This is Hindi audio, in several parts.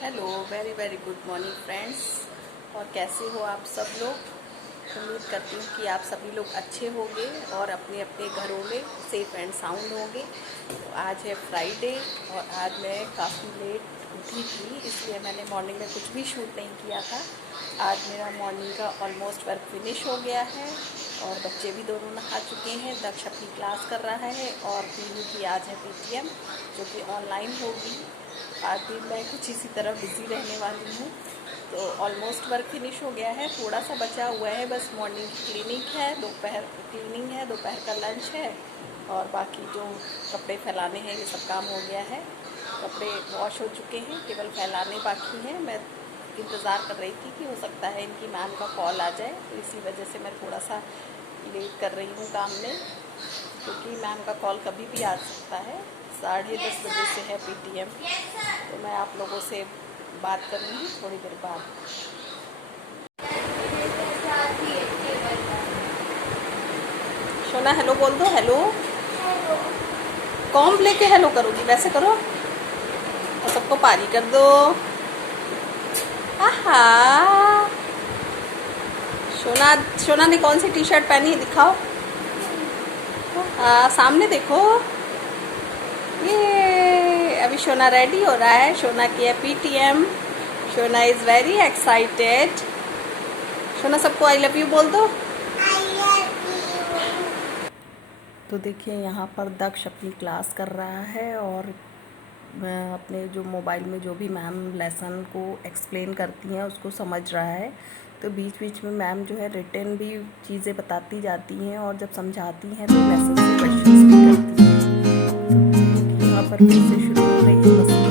Hello, very very good morning friends. और कैसे हो आप सब लोग। उम्मीद करती हूँ कि आप सभी लोग अच्छे होंगे और अपने अपने घरों में सेफ एंड साउंड होंगे। तो आज है फ्राइडे और आज मैं काफ़ी लेट उठी थी, इसलिए मैंने मॉर्निंग में कुछ भी शूट नहीं किया था। आज मेरा मॉर्निंग का ऑलमोस्ट वर्क फिनिश हो गया है और बच्चे भी दोनों नहा चुके हैं। दक्ष अपनी क्लास कर रहा है और पीयू की आज है पीटीएम जो कि ऑनलाइन होगी। आज भी मैं कुछ इसी तरह बिज़ी रहने वाली हूँ। तो ऑलमोस्ट वर्क फिनिश हो गया है, थोड़ा सा बचा हुआ है, बस मॉर्निंग की क्लीनिंग है, दोपहर क्लीनिंग है, दोपहर का लंच है और बाकी जो कपड़े फैलाने हैं ये सब काम हो गया है। कपड़े वॉश हो चुके हैं, केवल फैलाने बाकी हैं। मैं इंतज़ार कर रही थी कि हो सकता है इनकी मैम का कॉल आ जाए, तो इसी वजह से मैं थोड़ा सा लेट कर रही हूँ काम में, क्योंकि मैम का कॉल कभी भी आ सकता है। 10:30 बजे से है पीटीएम। तो मैं आप लोगों से बात करूँगी थोड़ी देर बाद। सोना हेलो बोल दो। हेलो कॉम्प लेके हेलो करोगी, वैसे करो और सबको पारी कर दो। आहा, सोना सोना ने कौन सी टी शर्ट पहनी है दिखाओ। सामने देखो। ये अभी सोना रेडी हो रहा है, सोना की है पीटीएम। सोना इज़ वेरी एक्साइटेड। सोना सबको आई लव यू बोल दो। तो देखिए यहाँ पर दक्ष अपनी क्लास कर रहा है और अपने जो मोबाइल में जो भी मैम लेसन को एक्सप्लेन करती हैं उसको समझ रहा है। तो बीच बीच में मैम जो है रिटन भी चीज़ें बताती जाती हैं और जब समझाती हैं तो लेसन से क्वेश्चंस भी करती हैं। तो यहाँ पर फिर से शुरू हो गई है मस्ती।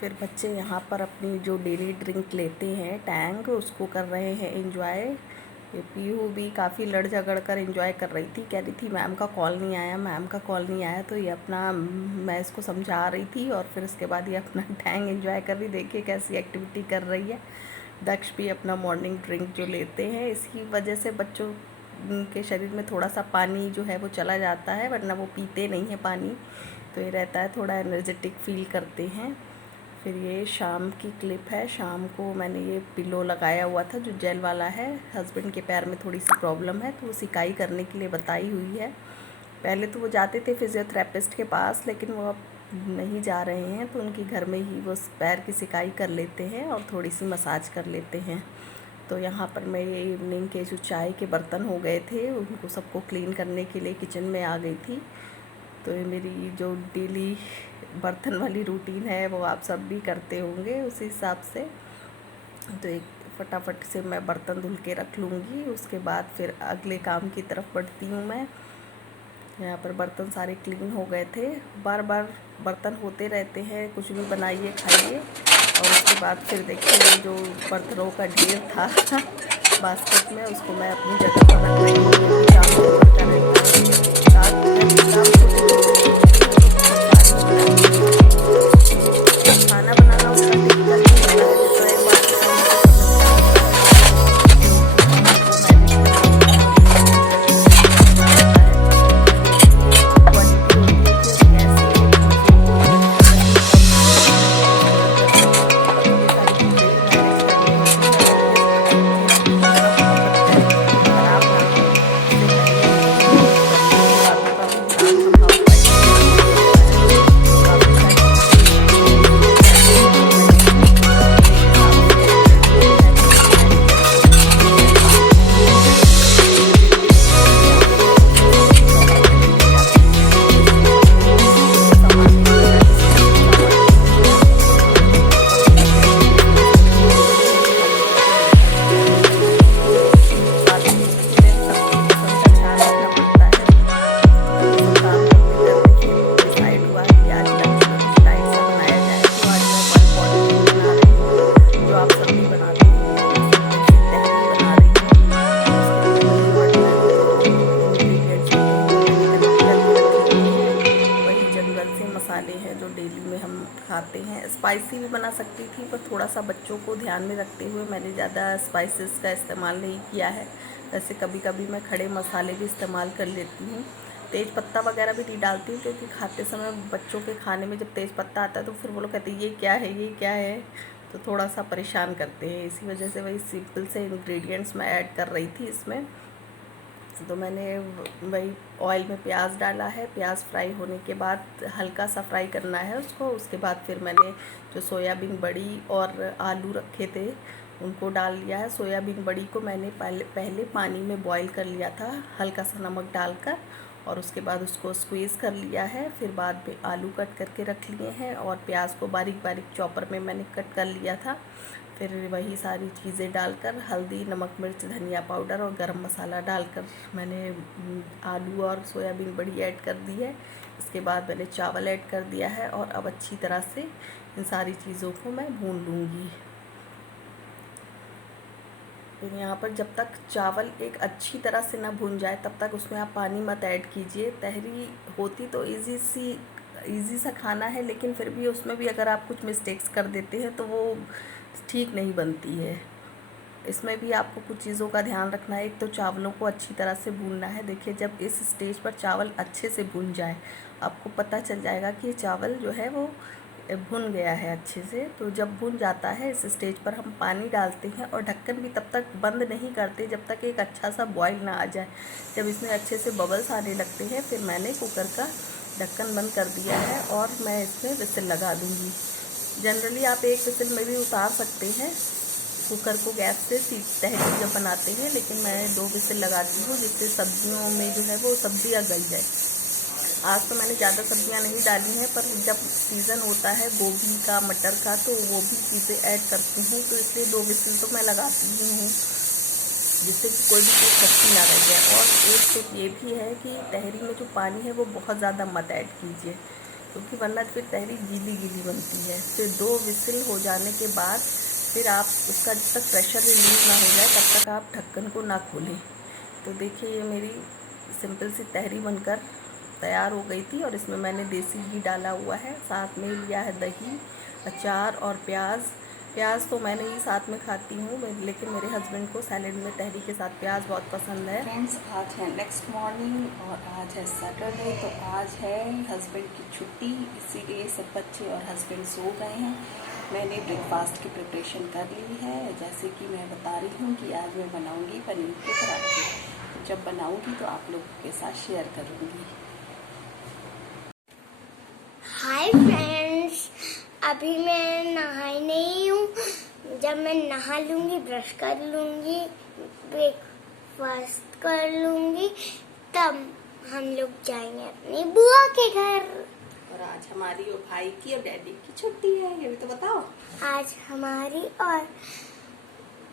फिर बच्चे यहाँ पर अपनी जो डेली ड्रिंक लेते हैं टैंग, उसको कर रहे हैं एंजॉय। ये पीहू भी काफ़ी लड़ झगड़ कर एंजॉय कर रही थी, कह रही थी मैम का कॉल नहीं आया, मैम का कॉल नहीं आया। तो ये अपना मैं इसको समझा रही थी और फिर उसके बाद ये अपना टैंग एंजॉय कर रही। देखिए कैसी एक्टिविटी कर रही है। दक्ष भी अपना मॉर्निंग ड्रिंक जो लेते हैं, इसकी वजह से बच्चों के शरीर में थोड़ा सा पानी जो है वो चला जाता है, वरना वो पीते नहीं हैं पानी। तो ये रहता है, थोड़ा एनर्जेटिक फील करते हैं। फिर ये शाम की क्लिप है। शाम को मैंने ये पिलो लगाया हुआ था जो जेल वाला है। हस्बैंड के पैर में थोड़ी सी प्रॉब्लम है तो वो सिकाई करने के लिए बताई हुई है। पहले तो वो जाते थे फिजियोथेरेपिस्ट के पास, लेकिन वो अब नहीं जा रहे हैं, तो उनके घर में ही वो पैर की सिकाई कर लेते हैं और थोड़ी सी मसाज कर लेते हैं। तो यहाँ पर मैं ये इवनिंग के जो चाय के बर्तन हो गए थे उनको सबको क्लीन करने के लिए किचन में आ गई थी। तो ये मेरी जो डेली बर्तन वाली रूटीन है वो आप सब भी करते होंगे उसी हिसाब से। तो एक फटाफट से मैं बर्तन धुल के रख लूँगी, उसके बाद फिर अगले काम की तरफ बढ़ती हूँ मैं। यहाँ पर बर्तन सारे क्लीन हो गए थे। बार बार बर्तन होते रहते हैं, कुछ भी बनाइए खाइए। और उसके बाद फिर देखिए जो बर्तनों का ढेर था बास्केट में, उसको मैं अपनी जगह पर रख रही हूँ क्योंकि काम तो करता रहता है। काम छोटे छोटे तो बहुत सारे हो जाते हैं। खाना बनाना उतना डिफिकल्ट नहीं होता है, जितना ये बाकी करने में समस्या होता है वो मैनेज करना होता है, वो मैनेज करके करना होता है। क्वालिटी होती है कि हम कैसे चीज़ों को सही कम ऑर्डर करें, ये सारी चीज़ें भी मैनेज करनी होती हैं। अगर ये चीज़ भी सब परफेक्ट रहे, ख़राब ना हो, इससे पहले अपनी बातों का भी ध्यान हम हाउस वाइफ को रखना पड़ता है। तो काफ़ी सारी चीज़ें मेरी इसमें पेंडिंग पड़ी हुई थी, तो उस हिसाब से जो है वो मैंने करके यहाँ पर मैंने जो चॉपर में लेके जाती हूँ, तो जो सामान नहीं होता जिसमें जो सामान नहीं होता है तो फिर मैं उसको चॉपर में लेके आती हूँ, तो उससे मेरी हमेशा से बेटर रहता है। साथ में देखिए सबकी पसंद का ध्यान रखना पड़ता है। तो सब काम करते करते फिर डिसाइड हुआ कि आज लंच में कुछ लाइट सा बनाया जाए। तो आज मैं 1 पॉट पूरी बना रही हूँ, जो आप सब भी बनाते होंगे। सिंपल सी तहरी बना रही हूँ। तो उसके लिए वही मटन, जो इंग्रेडिएंट्स होते हैं वो मैंने कलेक्ट करके रख लिए हैं। वही जनरल से मसाले हैं जो डेली में हम खाते हैं। स्पाइसी भी बना सकती थी, पर थोड़ा सा बच्चों को ध्यान में रखते हुए मैंने ज़्यादा स्पाइसेस का इस्तेमाल नहीं किया है। वैसे कभी कभी मैं खड़े मसाले भी इस्तेमाल कर लेती हूँ। तेज पत्ता वगैरह भी नहीं डालती हूँ क्योंकि खाते समय बच्चों के खाने में जब तेज पत्ता आता है तो फिर वो लोग कहते हैं ये क्या है, ये क्या है, तो थोड़ा सा परेशान करते हैं। इसी वजह से वही सिंपल से इंग्रेडिएंट्स मैं ऐड कर रही थी इसमें। तो मैंने वही ऑयल में प्याज डाला है। प्याज फ्राई होने के बाद हल्का सा फ्राई करना है उसको। उसके बाद फिर मैंने जो सोयाबीन बड़ी और आलू रखे थे उनको डाल लिया है। सोयाबीन बड़ी को मैंने पहले पानी में बॉईल कर लिया था हल्का सा नमक डालकर, और उसके बाद उसको स्क्वीज़ कर लिया है। फिर बाद में आलू कट करके रख लिए हैं और प्याज को बारीक बारीक चॉपर में मैंने कट कर लिया था। फिर वही सारी चीज़ें डालकर हल्दी, नमक, मिर्च, धनिया पाउडर और गरम मसाला डालकर मैंने आलू और सोयाबीन बड़ी ऐड कर दी है। इसके बाद मैंने चावल ऐड कर दिया है और अब अच्छी तरह से इन सारी चीज़ों को मैं भून लूँगी। फिर यहाँ पर जब तक चावल एक अच्छी तरह से ना भून जाए तब तक उसमें आप पानी मत ऐड कीजिए। तहरी होती तो ईज़ी सा खाना है, लेकिन फिर भी उसमें भी अगर आप कुछ मिस्टेक्स कर देते हैं तो वो ठीक नहीं बनती है। इसमें भी आपको कुछ चीज़ों का ध्यान रखना है। एक तो चावलों को अच्छी तरह से भूनना है। देखिए जब इस स्टेज पर चावल अच्छे से भून जाए, आपको पता चल जाएगा कि चावल जो है वो भुन गया है अच्छे से। तो जब भुन जाता है इस स्टेज पर हम पानी डालते हैं और ढक्कन भी तब तक बंद नहीं करते जब तक एक अच्छा सा बॉईल ना आ जाए। जब इसमें अच्छे से बबल्स आने लगते हैं फिर मैंने कुकर का ढक्कन बंद कर दिया है और मैं इसमें विसिल लगा दूँगी। जनरली आप एक विसिल में भी उतार सकते हैं कुकर को गैस से तहरी जब बनाते हैं, लेकिन मैं 2 विसिल लगाती हूँ जिससे सब्जियों में जो है वो सब्जियाँ गल जाए। आज तो मैंने ज़्यादा सब्जियां नहीं डाली हैं, पर जब सीज़न होता है गोभी का, मटर का, तो वो भी चीज़ें ऐड करती हूँ, तो इसलिए 2 विसिल तो मैं लगाती ही हूँ जिससे कि कोई भी चीज़ कच्ची ना रह जाए। और एक टिप ये भी है कि तहरी में जो पानी है वो बहुत ज़्यादा मत ऐड कीजिए, क्योंकि वरना फिर तहरी गीली गीली बनती है। फिर 2 विसिल हो जाने के बाद फिर आप उसका जब तक प्रेशर रिलीज़ ना हो जाए तब तक आप ढक्कन को ना खोलें। तो देखिए ये मेरी सिंपल सी तहरी बनकर तैयार हो गई थी। और इसमें मैंने देसी घी डाला हुआ है, साथ में लिया है दही, अचार और प्याज। प्याज तो मैं नहीं साथ में खाती हूँ, लेकिन मेरे हस्बैंड को सैलेड में तहरी के साथ प्याज बहुत पसंद है। फ्रेंड्स आज है नेक्स्ट मॉर्निंग और आज है सैटरडे, तो आज है हस्बैंड की छुट्टी, इसीलिए सब बच्चे और हस्बैंड सो गए हैं। मैंने ब्रेकफास्ट की प्रिपरेशन कर ली है। जैसे कि मैं बता रही हूँ कि आज मैं बनाऊँगी पनीर के पराठे। जब बनाऊँगी तो आप लोगों के साथ शेयर करूँगी। हाय फ्रेंड्स, अभी मैं नहाई नहीं हूँ। जब मैं नहा लूँगी, ब्रश कर लूँगी, ब्रेकफास्ट कर लूँगी, तब हम लोग जाएंगे अपनी बुआ के घर। और आज हमारी और भाई की और डैडी की छुट्टी है, ये भी तो बताओ। आज हमारी और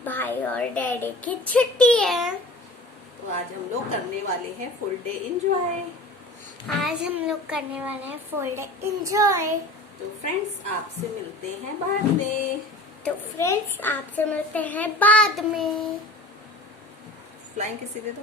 भाई और डैडी की छुट्टी है, तो आज हम लोग करने वाले हैं फुल डे एंजॉय। लोग करने वाले हैं फुल डे एंजॉय। तो फ्रेंड्स आपसे मिलते हैं बाद में। फ्लाइंग किसी दे दो।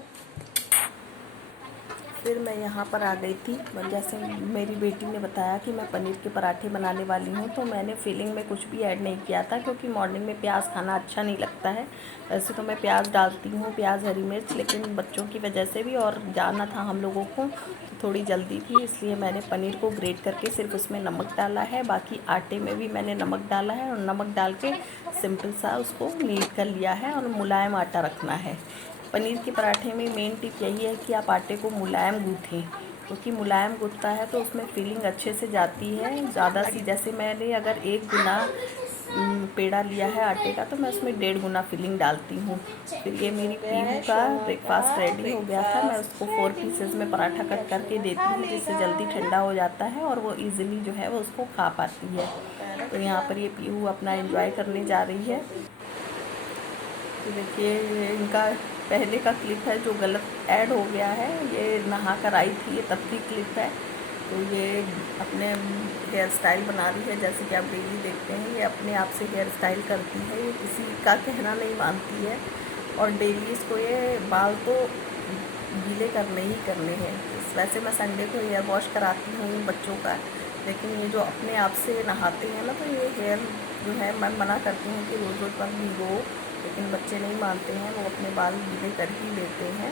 फिर मैं यहाँ पर आ गई थी, जैसे मेरी बेटी ने बताया कि मैं पनीर के पराठे बनाने वाली हूँ, तो मैंने फिलिंग में कुछ भी ऐड नहीं किया था क्योंकि मॉर्निंग में प्याज खाना अच्छा नहीं लगता है। वैसे तो मैं प्याज डालती हूँ, प्याज हरी मिर्च, लेकिन बच्चों की वजह से भी और जाना था हम लोगों को तो थोड़ी जल्दी थी, इसलिए मैंने पनीर को ग्रेट करके सिर्फ उसमें नमक डाला है। बाकी आटे में भी मैंने नमक डाला है और नमक डाल के सिंपल सा उसको नीट कर लिया है और मुलायम आटा रखना है। पनीर के पराठे में मेन टिप यही है कि आप आटे को मुलायम गूँथें, क्योंकि मुलायम गूँथता है तो उसमें फिलिंग अच्छे से जाती है। ज़्यादा सी, जैसे मैंने अगर 1 गुना पेड़ा लिया है आटे का तो मैं उसमें 1.5 गुना फिलिंग डालती हूँ। फिर ये मेरी पीहू का ब्रेकफास्ट रेडी हो गया था। मैं उसको 4 पीसेस में पराठा कट करके देती हूँ जिससे जल्दी ठंडा हो जाता है और वो ईज़िली जो है वो उसको खा पाती है। तो यहाँ पर ये पीहू अपना एंजॉय करने जा रही है। तो देखिए ये इनका पहले का क्लिप है जो गलत ऐड हो गया है, ये नहा कर आई थी, ये तब की क्लिप है। तो ये अपने हेयर स्टाइल बना रही है, जैसे कि आप डेली देखते हैं ये अपने आप से हेयर स्टाइल करती है, ये किसी का कहना नहीं मानती है और डेली इसको ये बाल तो गीले करने ही करने हैं। वैसे मैं संडे को हेयर वॉश कराती हूँ बच्चों का, लेकिन ये जो अपने आप से नहाते हैं ना, तो ये हेयर जो है मैं मना करती हूँ कि रोज़ रोज़ मत भिगो, लेकिन बच्चे नहीं मानते हैं, वो अपने बाल गीले कर ही लेते हैं।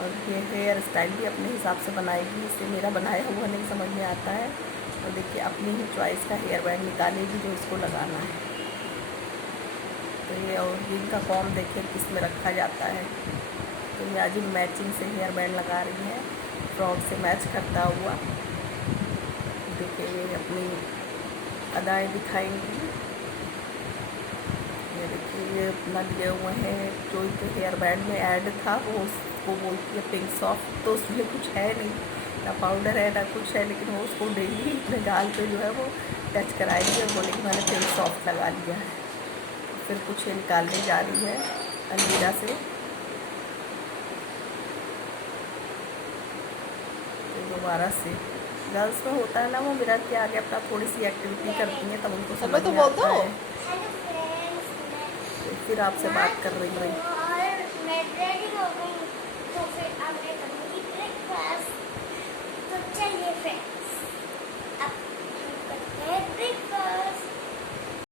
और ये हेयर स्टाइल भी अपने हिसाब से बनाएगी, इससे मेरा बनाया हुआ नहीं समझ में आता है। और देखिए अपनी ही चॉइस का हेयर बैंड निकालेगी जो इसको लगाना है। तो ये और इनका कॉम देखिए किस में रखा जाता है। तो ये आज मैचिंग से हेयर बैंड लगा रही है, फ्रॉक से मैच करता हुआ। देखिए ये अपनी अदाएँ दिखाएंगी। ये देखिए ये अपना लिए हुए हैं, जो इनके हेयर बैंड में ऐड था वो उसको बोलती है पिंक सॉफ्ट, तो उसमें कुछ है नहीं, ना पाउडर है ना कुछ है, लेकिन वो उसको डेली अपने गाल पे जो है वो टच कराएगी और बोलेगी मैंने पिंक सॉफ्ट लगा लिया है। फिर कुछ ये निकालने जा रही है अलमीरा से। तो दोबारा से गर्ल्स में होता है ना, वो मिरर के आगे अपना थोड़ी सी एक्टिविटी करती हैं तब उनको समझ में आता है। तो फिर आपसे बात कर रही हूँ। और मैं रेडी हो गई, तो फिर अब मैं करूँगी ब्रेकफास्ट। तो चलिए फ्रेंड्स, अब करते हैं ब्रेकफास्ट।